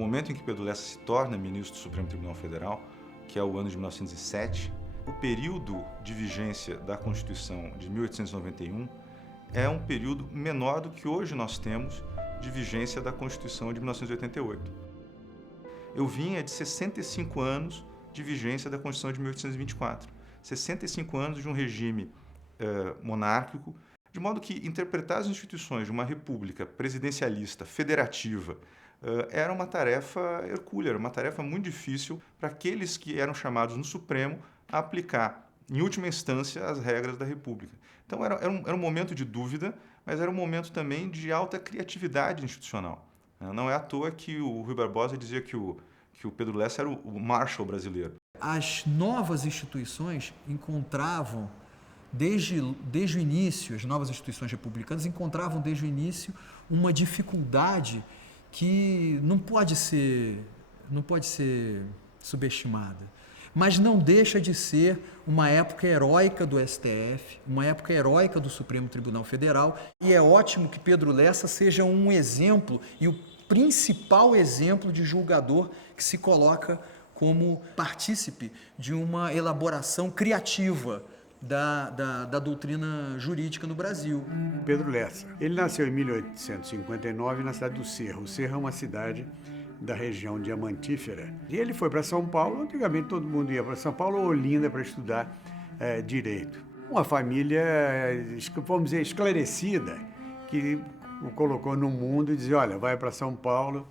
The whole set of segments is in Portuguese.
momento em que Pedro Lessa se torna ministro do Supremo Tribunal Federal, que é o ano de 1907, o período de vigência da Constituição de 1891 é um período menor do que hoje nós temos de vigência da Constituição de 1988. Eu vinha de 65 anos de vigência da Constituição de 1824. 65 anos de um regime monárquico, de modo que interpretar as instituições de uma república presidencialista, federativa, era uma tarefa hercúlea, era uma tarefa muito difícil para aqueles que eram chamados no Supremo a aplicar, em última instância, as regras da República. Então era um momento de dúvida, mas era um momento também de alta criatividade institucional. Não é à toa que o Rui Barbosa dizia que o Pedro Lessa era o Marshall brasileiro. As novas instituições encontravam, desde o início, as novas instituições republicanas encontravam desde o início uma dificuldade que não pode ser subestimada. Mas não deixa de ser uma época heróica do STF, uma época heróica do Supremo Tribunal Federal, e é ótimo que Pedro Lessa seja um exemplo e o principal exemplo de julgador que se coloca como partícipe de uma elaboração criativa da doutrina jurídica no Brasil. Pedro Lessa. Ele nasceu em 1859 na cidade do Cerro. O Cerro é uma cidade da região diamantífera. E ele foi para São Paulo. Antigamente todo mundo ia para São Paulo ou Olinda para estudar direito. Uma família, vamos dizer, esclarecida, que o colocou no mundo e dizia, olha, vai para São Paulo.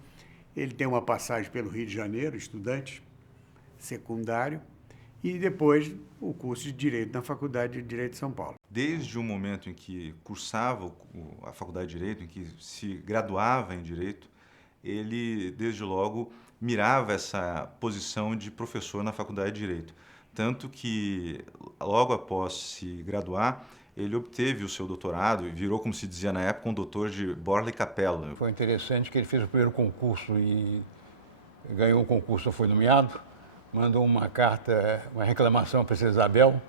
Ele tem uma passagem pelo Rio de Janeiro, estudante secundário, e depois o curso de Direito na Faculdade de Direito de São Paulo. Desde o momento em que cursava a Faculdade de Direito, em que se graduava em Direito, ele, desde logo, mirava essa posição de professor na Faculdade de Direito. Tanto que, logo após se graduar, ele obteve o seu doutorado e virou, como se dizia na época, um doutor de Borla e Capella. Foi interessante que ele fez o primeiro concurso e ganhou o concurso, foi nomeado. Mandou uma carta, uma reclamação para a Princesa Isabel,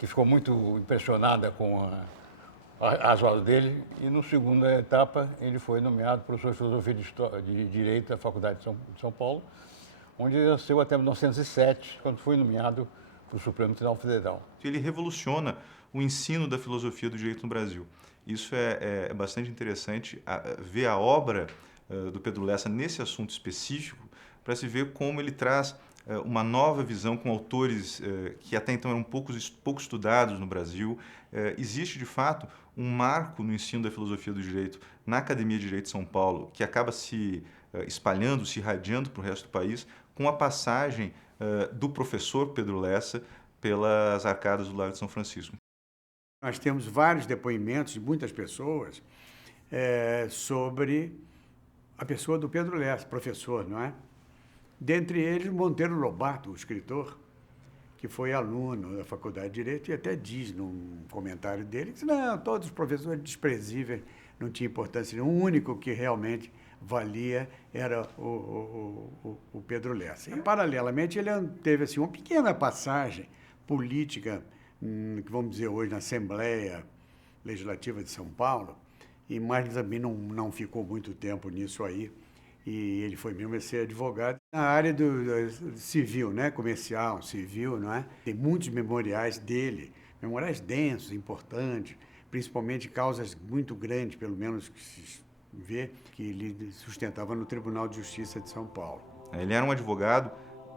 que ficou muito impressionada com as aulas dele, e na segunda etapa ele foi nomeado professor de Filosofia de Direito da Faculdade de São Paulo, onde exerceu até 1907, quando foi nomeado para o Supremo Tribunal Federal. Ele revoluciona o ensino da filosofia do direito no Brasil. Isso é bastante interessante, ver a obra do Pedro Lessa nesse assunto específico, para se ver como ele traz uma nova visão com autores que até então eram pouco estudados no Brasil. Existe, de fato, um marco no ensino da filosofia do direito na Academia de Direito de São Paulo, que acaba se espalhando, se irradiando para o resto do país, com a passagem do professor Pedro Lessa pelas arcadas do Largo de São Francisco. Nós temos vários depoimentos de muitas pessoas sobre a pessoa do Pedro Lessa, professor, não é? Dentre eles, Monteiro Lobato, o escritor, que foi aluno da Faculdade de Direito e até diz num comentário dele que não, todos os professores desprezíveis, não tinha importância nenhuma, o único que realmente valia era o Pedro Lessa. E, paralelamente, ele teve assim, uma pequena passagem política, que vamos dizer hoje na Assembleia Legislativa de São Paulo, mas também não ficou muito tempo nisso aí. E ele foi mesmo ser advogado na área do civil, né? Comercial, civil, não é? Tem muitos memoriais dele, memoriais densos, importantes, principalmente causas muito grandes, pelo menos que se vê, que ele sustentava no Tribunal de Justiça de São Paulo. Ele era um advogado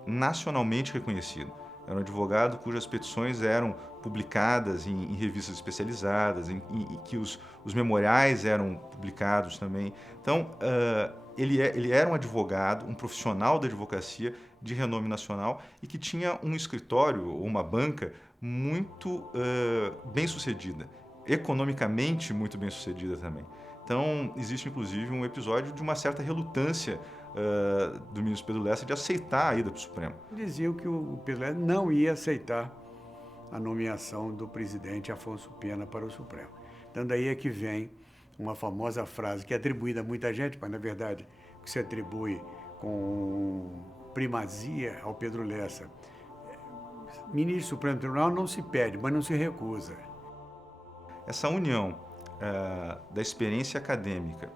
nacionalmente reconhecido. Era um advogado cujas petições eram publicadas em revistas especializadas, em que os memoriais eram publicados também. Então, ele era um advogado, um profissional da advocacia de renome nacional e que tinha um escritório ou uma banca muito bem sucedida, economicamente muito bem sucedida também. Então, existe inclusive um episódio de uma certa relutância do ministro Pedro Lessa de aceitar a ida para o Supremo. Diziam que o Pedro Lessa não ia aceitar a nomeação do presidente Afonso Pena para o Supremo. Então, daí é que vem uma famosa frase que é atribuída a muita gente, mas, na verdade, que se atribui com primazia ao Pedro Lessa. Ministro do Supremo Tribunal não se pede, mas não se recusa. Essa união da experiência acadêmica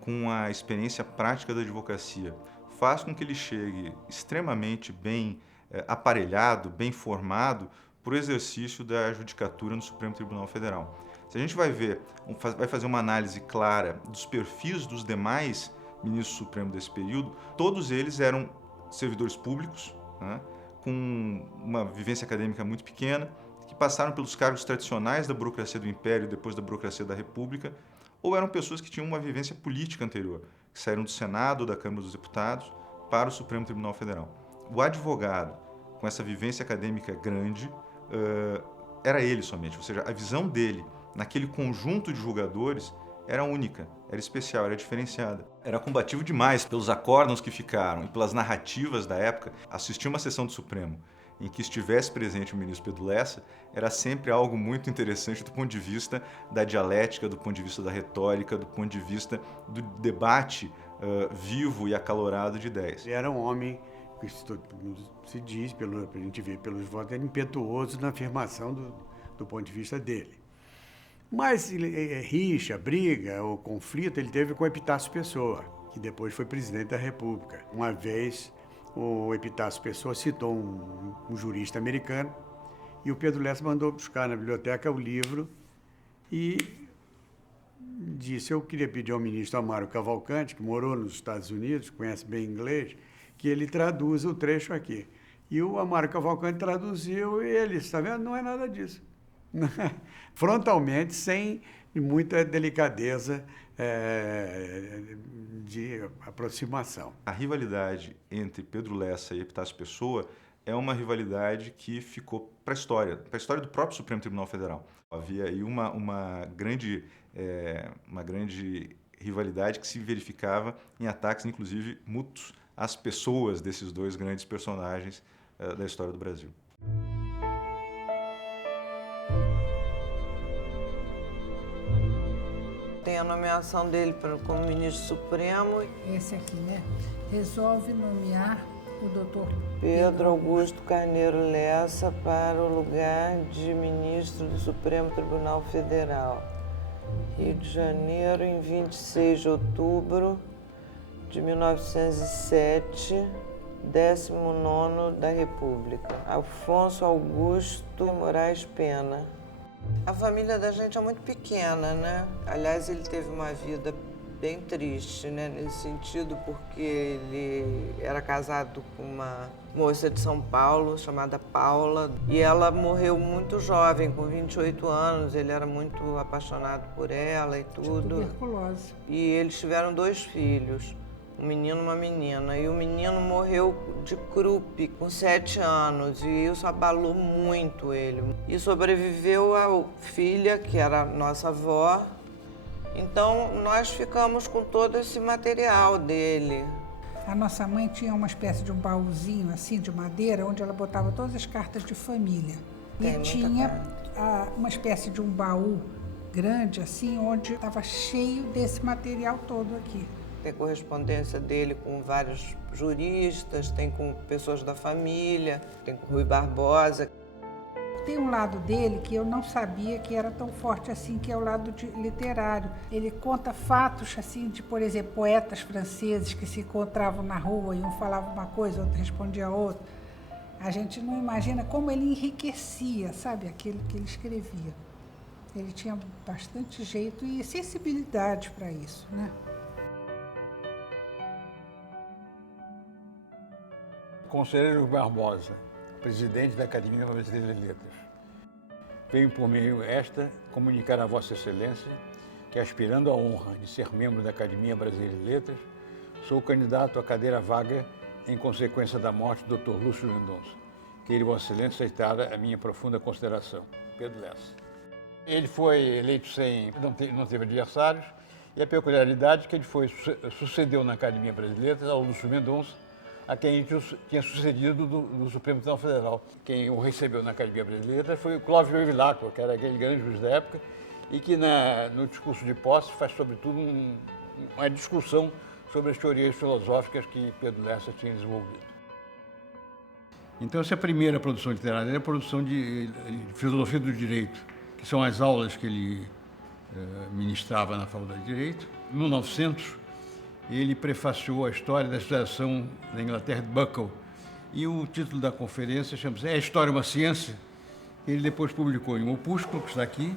com a experiência prática da advocacia faz com que ele chegue extremamente bem aparelhado, bem formado para o exercício da judicatura no Supremo Tribunal Federal. Se a gente vai fazer uma análise clara dos perfis dos demais ministros supremos desse período, todos eles eram servidores públicos, né, com uma vivência acadêmica muito pequena, que passaram pelos cargos tradicionais da burocracia do Império e depois da burocracia da República, ou eram pessoas que tinham uma vivência política anterior, que saíram do Senado ou da Câmara dos Deputados para o Supremo Tribunal Federal. O advogado, com essa vivência acadêmica grande, era ele somente, ou seja, a visão dele naquele conjunto de julgadores era única, era especial, era diferenciada. Era combativo demais pelos acórdãos que ficaram e pelas narrativas da época. Assistir uma sessão do Supremo em que estivesse presente o ministro Pedro Lessa era sempre algo muito interessante do ponto de vista da dialética, do ponto de vista da retórica, do ponto de vista do debate vivo e acalorado de ideias. Ele era um homem, que se diz, a gente vê pelos votos, era impetuoso na afirmação do ponto de vista dele. Mas rixa, briga, o conflito ele teve com o Epitácio Pessoa, que depois foi presidente da República. Uma vez o Epitácio Pessoa citou um jurista americano e o Pedro Lessa mandou buscar na biblioteca o livro e disse: eu queria pedir ao ministro Amaro Cavalcante, que morou nos Estados Unidos, conhece bem inglês, que ele traduza o trecho aqui. E o Amaro Cavalcante traduziu e ele disse: está vendo? Não é nada disso. Frontalmente, sem muita delicadeza de aproximação. A rivalidade entre Pedro Lessa e Epitácio Pessoa é uma rivalidade que ficou para a história do próprio Supremo Tribunal Federal. Havia aí uma grande rivalidade que se verificava em ataques, inclusive, mútuos às pessoas desses dois grandes personagens da história do Brasil. Tem a nomeação dele como ministro supremo. Esse aqui, né? Resolve nomear o doutor Pedro Augusto Carneiro Lessa para o lugar de ministro do Supremo Tribunal Federal. Rio de Janeiro, em 26 de outubro de 1907, 19º da República. Afonso Augusto Moraes Pena. A família da gente é muito pequena, né? Aliás, ele teve uma vida bem triste, né? Nesse sentido, porque ele era casado com uma moça de São Paulo, chamada Paula, e ela morreu muito jovem, com 28 anos. Ele era muito apaixonado por ela e tudo. tuberculose. E eles tiveram 2 filhos, um menino e uma menina. E o menino morreu de croup com 7 anos, e isso abalou muito ele. E sobreviveu a filha, que era nossa avó. Então, nós ficamos com todo esse material dele. A nossa mãe tinha uma espécie de um baúzinho, assim, de madeira, onde ela botava todas as cartas de família. E tinha uma espécie de um baú grande, assim, onde estava cheio desse material todo aqui. Tem correspondência dele com vários juristas, tem com pessoas da família, tem com Rui Barbosa. Tem um lado dele que eu não sabia que era tão forte assim, que é o lado literário. Ele conta fatos, assim, de, por exemplo, poetas franceses que se encontravam na rua e um falava uma coisa, outro respondia a outra. A gente não imagina como ele enriquecia, sabe, aquilo que ele escrevia. Ele tinha bastante jeito e sensibilidade para isso, né? Conselheiro Barbosa, presidente da Academia Brasileira de Letras. Venho por meio esta comunicar a Vossa Excelência que, aspirando à honra de ser membro da Academia Brasileira de Letras, sou candidato à cadeira vaga em consequência da morte do Dr. Lúcio Mendonça. Queira Vossa Excelência aceitar a minha profunda consideração. Pedro Lessa. Ele foi eleito não teve adversários, e a peculiaridade é que ele sucedeu na Academia Brasileira de Letras ao Lúcio Mendonça, a quem tinha sucedido do Supremo Tribunal Federal. Quem o recebeu na Academia Brasileira foi o Clóvis Bevilacqua, que era aquele grande juiz da época, e que no discurso de posse faz, sobretudo, uma discussão sobre as teorias filosóficas que Pedro Lessa tinha desenvolvido. Então, essa é a primeira produção literária, é a produção de filosofia do direito, que são as aulas que ele ministrava na Faculdade de Direito. Em 1900, ele prefaciou a história da situação da Inglaterra de Buckle. E o título da conferência chama-se É a História uma Ciência? Ele depois publicou em um opúsculo, que está aqui,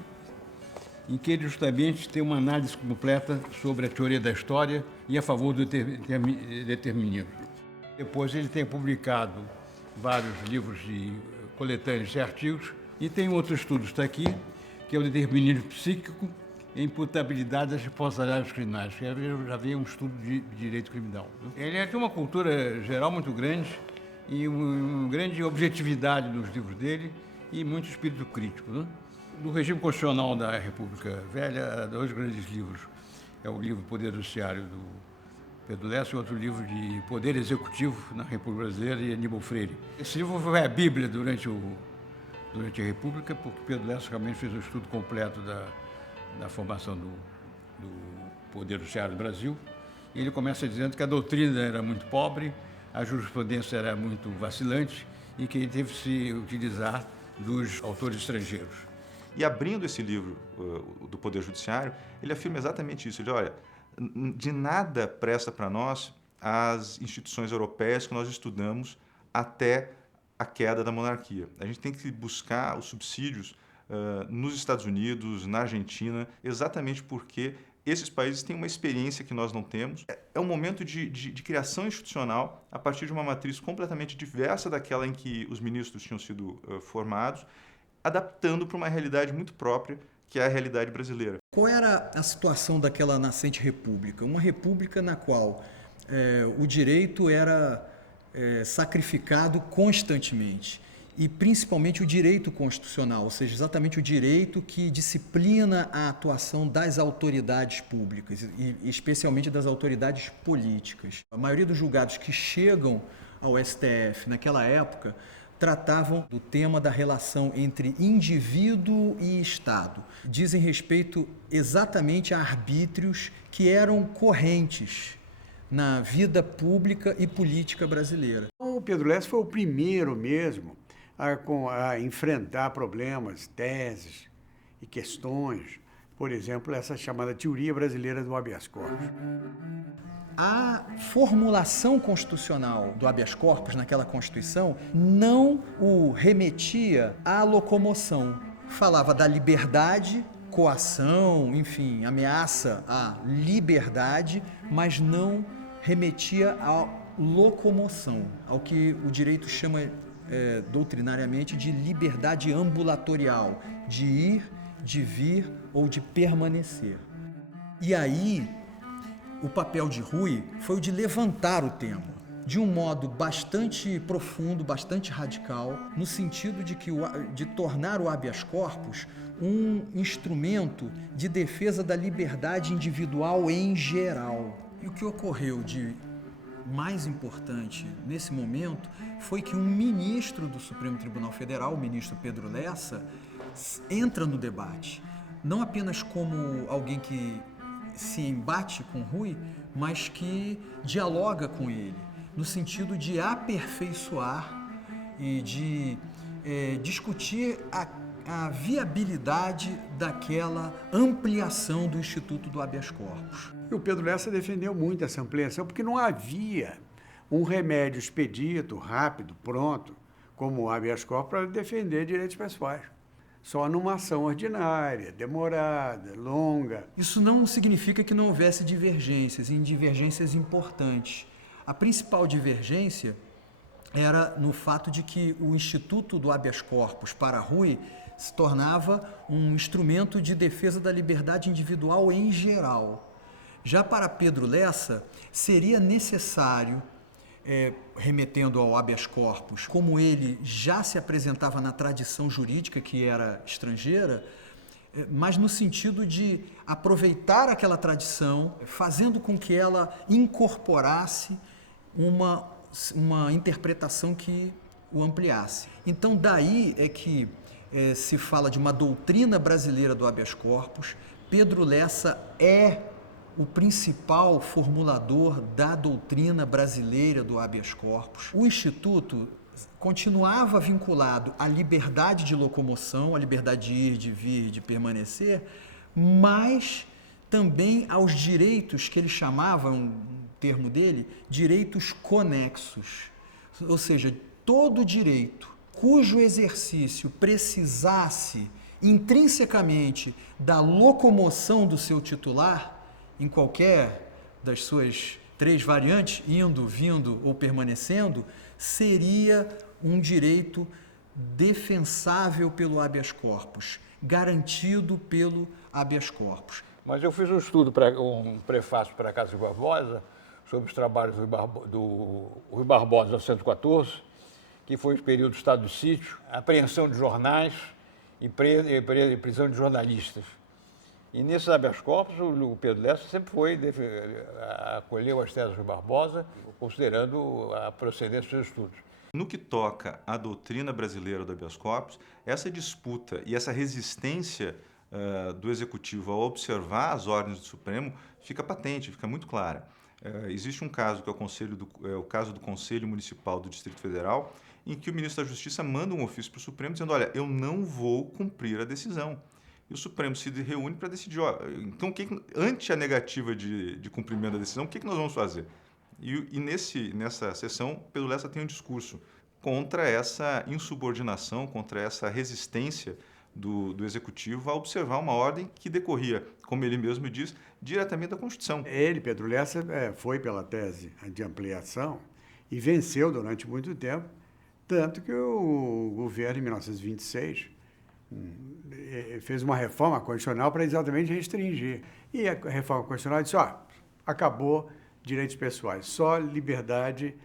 em que ele justamente tem uma análise completa sobre a teoria da história e a favor do determinismo. Depois ele tem publicado vários livros de coletâneos de artigos e tem outro estudo, está aqui, que é o determinismo psíquico e a imputabilidade das responsabilidades criminais, que já veio um estudo de direito criminal. Ele tem uma cultura geral muito grande e uma grande objetividade nos livros dele e muito espírito crítico. Né? Do regime constitucional da República Velha, dois grandes livros. É o livro Poder Judiciário do Pedro Lessa e outro livro de Poder Executivo na República Brasileira e Aníbal Freire. Esse livro foi a Bíblia durante a República, porque Pedro Lessa realmente fez um estudo completo da formação do Poder Judiciário do Brasil. E ele começa dizendo que a doutrina era muito pobre, a jurisprudência era muito vacilante e que ele teve que se utilizar dos autores estrangeiros. E abrindo esse livro do Poder Judiciário, ele afirma exatamente isso. Ele olha, de nada presta para nós as instituições europeias que nós estudamos até a queda da monarquia. A gente tem que buscar os subsídios nos Estados Unidos, na Argentina, exatamente porque esses países têm uma experiência que nós não temos. É um momento de criação institucional a partir de uma matriz completamente diversa daquela em que os ministros tinham sido formados, adaptando para uma realidade muito própria, que é a realidade brasileira. Qual era a situação daquela nascente república? Uma república na qual o direito era sacrificado constantemente, e principalmente o direito constitucional, ou seja, exatamente o direito que disciplina a atuação das autoridades públicas, e especialmente das autoridades políticas. A maioria dos julgados que chegam ao STF naquela época tratavam do tema da relação entre indivíduo e Estado. Dizem respeito exatamente a arbítrios que eram correntes na vida pública e política brasileira. O Pedro Lessa foi o primeiro mesmo a enfrentar problemas, teses e questões, por exemplo, essa chamada teoria brasileira do habeas corpus. A formulação constitucional do habeas corpus naquela Constituição não o remetia à locomoção. Falava da liberdade, coação, enfim, ameaça à liberdade, mas não remetia à locomoção, ao que o direito chama doutrinariamente de liberdade ambulatorial, de ir, de vir ou de permanecer. E aí, o papel de Rui foi o de levantar o tema, de um modo bastante profundo, bastante radical, no sentido de tornar o habeas corpus um instrumento de defesa da liberdade individual em geral. E o que ocorreu de mais importante nesse momento foi que um ministro do Supremo Tribunal Federal, o ministro Pedro Lessa, entra no debate, não apenas como alguém que se embate com Rui, mas que dialoga com ele, no sentido de aperfeiçoar e de discutir a viabilidade daquela ampliação do Instituto do habeas corpus. E o Pedro Lessa defendeu muito essa ampliação, porque não havia um remédio expedito, rápido, pronto, como o habeas corpus, para defender direitos pessoais. Só numa ação ordinária, demorada, longa. Isso não significa que não houvesse divergências, e divergências importantes. A principal divergência era no fato de que o Instituto do habeas corpus para Rui se tornava um instrumento de defesa da liberdade individual em geral. Já para Pedro Lessa, seria necessário, remetendo ao habeas corpus, como ele já se apresentava na tradição jurídica que era estrangeira, mas no sentido de aproveitar aquela tradição, fazendo com que ela incorporasse uma interpretação que o ampliasse. Então, daí é que se fala de uma doutrina brasileira do habeas corpus. Pedro Lessa é o principal formulador da doutrina brasileira do habeas corpus. O Instituto continuava vinculado à liberdade de locomoção, à liberdade de ir, de vir, de permanecer, mas também aos direitos que ele chamava, um termo dele, direitos conexos. Ou seja, todo direito cujo exercício precisasse intrinsecamente da locomoção do seu titular, em qualquer das suas 3 variantes, indo, vindo ou permanecendo, seria um direito defensável pelo habeas corpus, garantido pelo habeas corpus. Mas eu fiz um estudo, um prefácio para a Casa de Barbosa, sobre os trabalhos do Rui Barbosa, 1914, que foi o período do estado de sítio, apreensão de jornais e prisão de jornalistas. E nesses habeas corpus, o Pedro Lessa sempre acolheu as teses do Barbosa, considerando a procedência dos seus estudos. No que toca à doutrina brasileira do habeas corpus, essa disputa e essa resistência do Executivo ao observar as ordens do Supremo fica patente, fica muito clara. Existe um caso que é o caso do Conselho Municipal do Distrito Federal, em que o ministro da Justiça manda um ofício para o Supremo dizendo, olha, eu não vou cumprir a decisão. E o Supremo se reúne para decidir, então, ante a negativa de cumprimento da decisão, o que nós vamos fazer? E nessa sessão, Pedro Lessa tem um discurso contra essa insubordinação, contra essa resistência do Executivo a observar uma ordem que decorria, como ele mesmo diz, diretamente da Constituição. Ele, Pedro Lessa, foi pela tese de ampliação e venceu durante muito tempo, tanto que o governo, em 1926, fez uma reforma constitucional para exatamente restringir. E a reforma constitucional disse, acabou direitos pessoais, só liberdade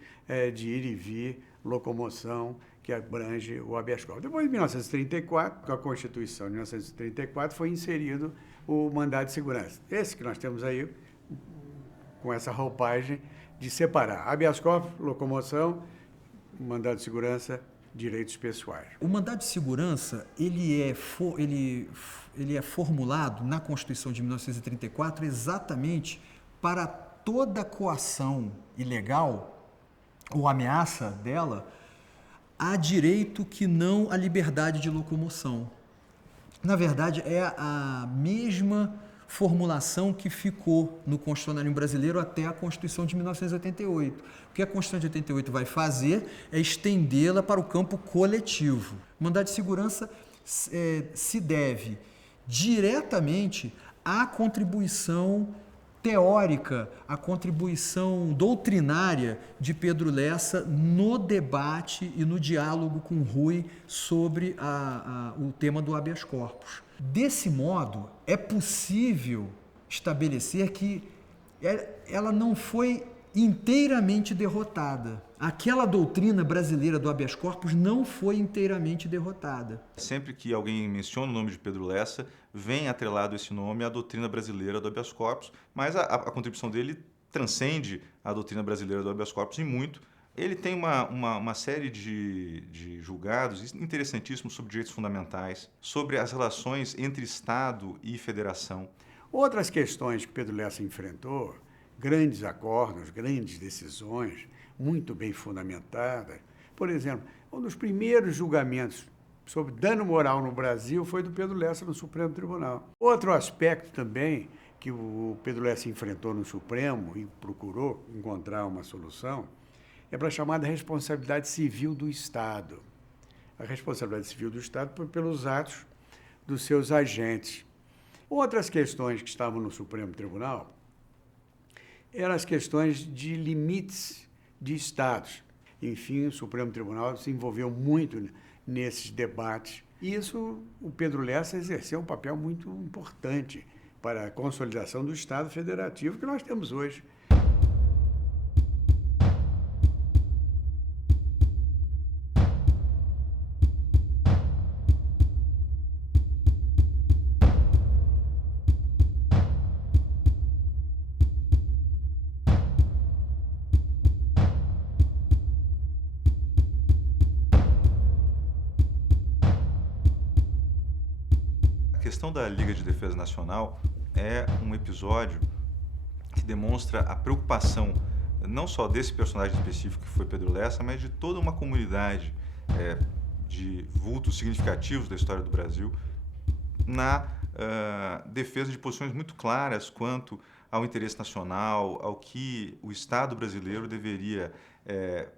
de ir e vir, locomoção, que abrange o habeas corpus. Depois, em 1934, com a Constituição de 1934, foi inserido o mandado de segurança. Esse que nós temos aí, com essa roupagem de separar habeas corpus, locomoção, mandado de segurança, direitos pessoais. O mandado de segurança, ele é formulado na Constituição de 1934 exatamente para toda coação ilegal ou ameaça dela a direito que não a liberdade de locomoção. Na verdade, é a mesma formulação que ficou no Constitucionalismo brasileiro até a Constituição de 1988. O que a Constituição de 88 vai fazer é estendê-la para o campo coletivo. O mandado de segurança se deve diretamente à contribuição teórica, à contribuição doutrinária de Pedro Lessa no debate e no diálogo com Rui sobre o tema do habeas corpus. Desse modo, é possível estabelecer que ela não foi inteiramente derrotada. Aquela doutrina brasileira do habeas corpus não foi inteiramente derrotada. Sempre que alguém menciona o nome de Pedro Lessa, vem atrelado esse nome à doutrina brasileira do habeas corpus, mas a contribuição dele transcende a doutrina brasileira do habeas corpus em muito. Ele tem uma série de julgados interessantíssimos sobre direitos fundamentais, sobre as relações entre Estado e Federação. Outras questões que Pedro Lessa enfrentou, grandes acordos, grandes decisões, muito bem fundamentadas. Por exemplo, um dos primeiros julgamentos sobre dano moral no Brasil foi do Pedro Lessa no Supremo Tribunal. Outro aspecto também que o Pedro Lessa enfrentou no Supremo e procurou encontrar uma solução é para a chamada responsabilidade civil do Estado. A responsabilidade civil do Estado pelos atos dos seus agentes. Outras questões que estavam no Supremo Tribunal eram as questões de limites de estados. Enfim, o Supremo Tribunal se envolveu muito nesses debates. E isso, o Pedro Lessa exerceu um papel muito importante para a consolidação do Estado federativo que nós temos hoje. A questão da Liga de Defesa Nacional é um episódio que demonstra a preocupação não só desse personagem específico que foi Pedro Lessa, mas de toda uma comunidade de vultos significativos da história do Brasil na defesa de posições muito claras quanto ao interesse nacional, ao que o Estado brasileiro deveria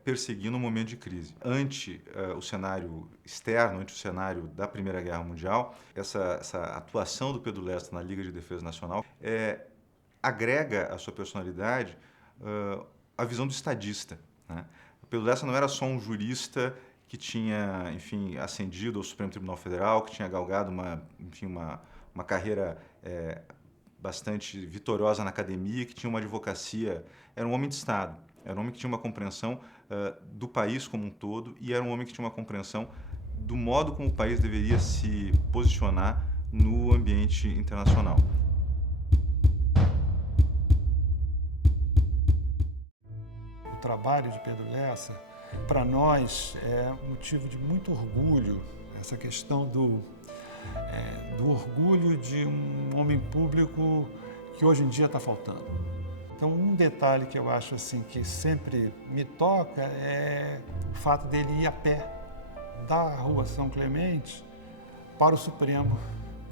perseguir no momento de crise. Ante o cenário externo, ante o cenário da Primeira Guerra Mundial, essa atuação do Pedro Lessa na Liga de Defesa Nacional agrega à sua personalidade a visão do estadista, né? O Pedro Lessa não era só um jurista que tinha, enfim, ascendido ao Supremo Tribunal Federal, que tinha galgado uma carreira bastante vitoriosa na academia, que tinha uma advocacia. Era um homem de Estado, era um homem que tinha uma compreensão do país como um todo e era um homem que tinha uma compreensão do modo como o país deveria se posicionar no ambiente internacional. O trabalho de Pedro Lessa, para nós, é motivo de muito orgulho, essa questão do orgulho de um homem público que hoje em dia está faltando. Então, um detalhe que eu acho assim que sempre me toca é o fato dele ir a pé da Rua São Clemente para o Supremo.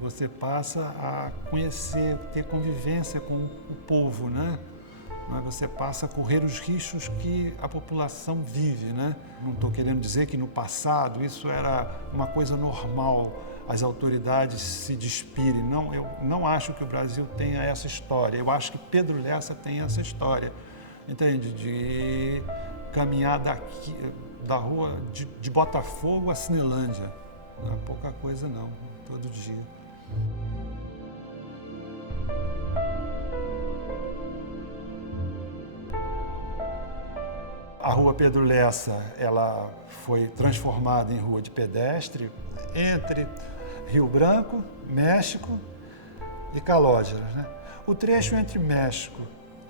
Você passa a conhecer, ter convivência com o povo, né? Você passa a correr os riscos que a população vive, né? Não estou querendo dizer que no passado isso era uma coisa normal, as autoridades se despirem. Não, eu não acho que o Brasil tenha essa história. Eu acho que Pedro Lessa tem essa história, entende? De caminhar daqui, da rua de Botafogo a Cinelândia. Não é pouca coisa não, todo dia. A Rua Pedro Lessa, ela foi transformada em rua de pedestre entre Rio Branco, México e Calógeras, né? O trecho entre México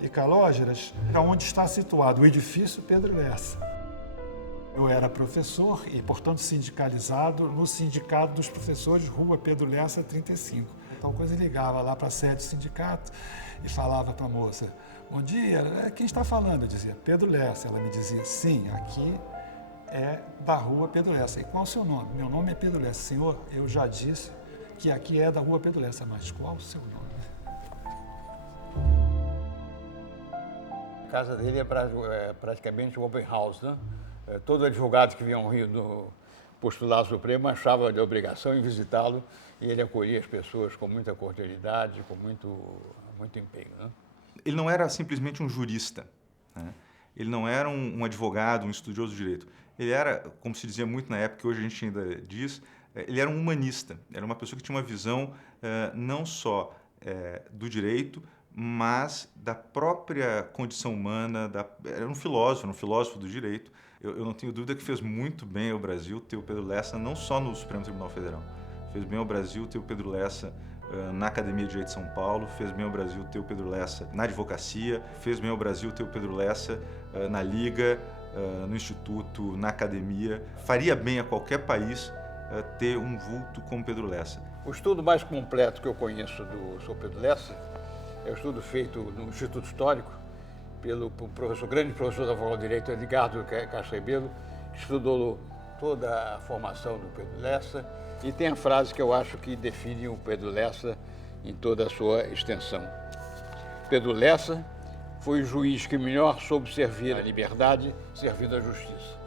e Calógeras é onde está situado o edifício Pedro Lessa. Eu era professor e, portanto, sindicalizado no Sindicato dos Professores, Rua Pedro Lessa 35. Então, quando eu ligava lá para a sede do sindicato e falava para a moça, bom dia, quem está falando? Eu dizia, Pedro Lessa. Ela me dizia, sim, aqui é da Rua Pedro Lessa. E qual é o seu nome? Meu nome é Pedro Lessa. Senhor, eu já disse que aqui é da Rua Pedro Lessa, mas qual o seu nome? A casa dele é praticamente o open house, né? Todo advogado que vinha ao Rio do postular Supremo achava de obrigação em visitá-lo e ele acolhia as pessoas com muita cordialidade, com muito empenho, né? Ele não era simplesmente um jurista, né? Ele não era um advogado, um estudioso de direito. Ele era, como se dizia muito na época, que hoje a gente ainda diz, ele era um humanista. Era uma pessoa que tinha uma visão não só do direito, mas da própria condição humana. Era um filósofo do direito. Eu não tenho dúvida que fez muito bem ao Brasil ter o Pedro Lessa, não só no Supremo Tribunal Federal. Fez bem ao Brasil ter o Pedro Lessa na Academia de Direito de São Paulo, fez bem ao Brasil ter o Pedro Lessa na advocacia, fez bem ao Brasil ter o Pedro Lessa na Liga, no Instituto, na academia. Faria bem a qualquer país ter um vulto como Pedro Lessa. O estudo mais completo que eu conheço do Sr. Pedro Lessa é o estudo feito no Instituto Histórico pelo grande professor da Faculdade de Direito, Edgardo Castro Rebelo, que estudou toda a formação do Pedro Lessa. E tem a frase que eu acho que define o Pedro Lessa em toda a sua extensão. Pedro Lessa foi o juiz que melhor soube servir a liberdade, servindo a justiça.